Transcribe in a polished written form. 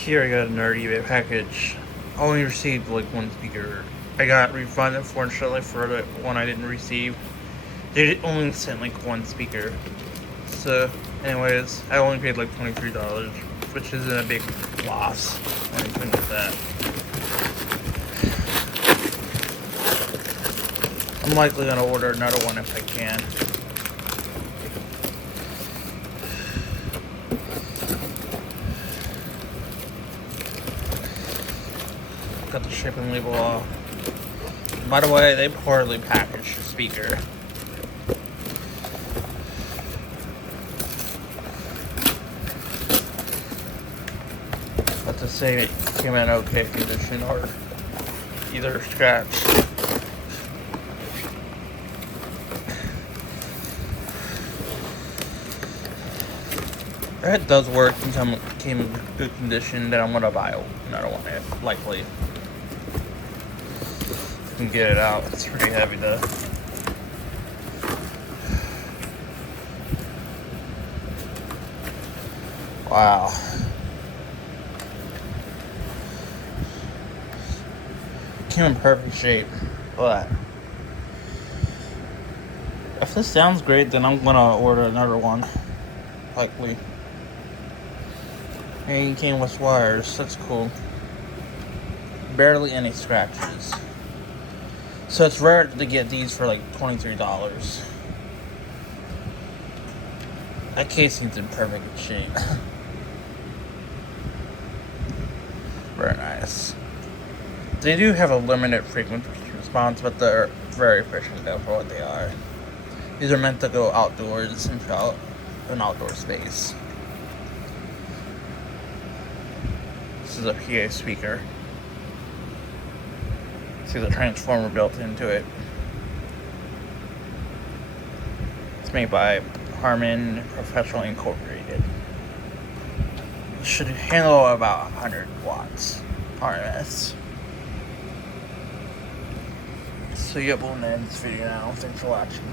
Here I got another eBay package. I only received like one speaker. I got refunded, unfortunately, for the one I didn't receive. They only sent like one speaker. So, anyways, I only paid like $23, which isn't a big loss or anything like that. I'm likely gonna order another one if I can. Got the shipping label off. By the way, they poorly packaged the speaker. But to say it came in okay condition or either scratched. If it does work and came in good condition, then I'm gonna buy another one, likely. Can get it out. It's pretty heavy though. Wow. Came in perfect shape. But if this sounds great, then I'm gonna order another one. Likely. And it came with wires. That's cool. Barely any scratches. So it's rare to get these for like $23. That casing's in perfect shape. Very nice. They do have a limited frequency response, but they're very efficient though for what they are. These are meant to go outdoors and fill an outdoor space. This is a PA speaker. See the transformer built into it. It's made by Harman Professional Incorporated. It should handle about 100 watts RMS. So yeah, we'll end this video now. Thanks for watching.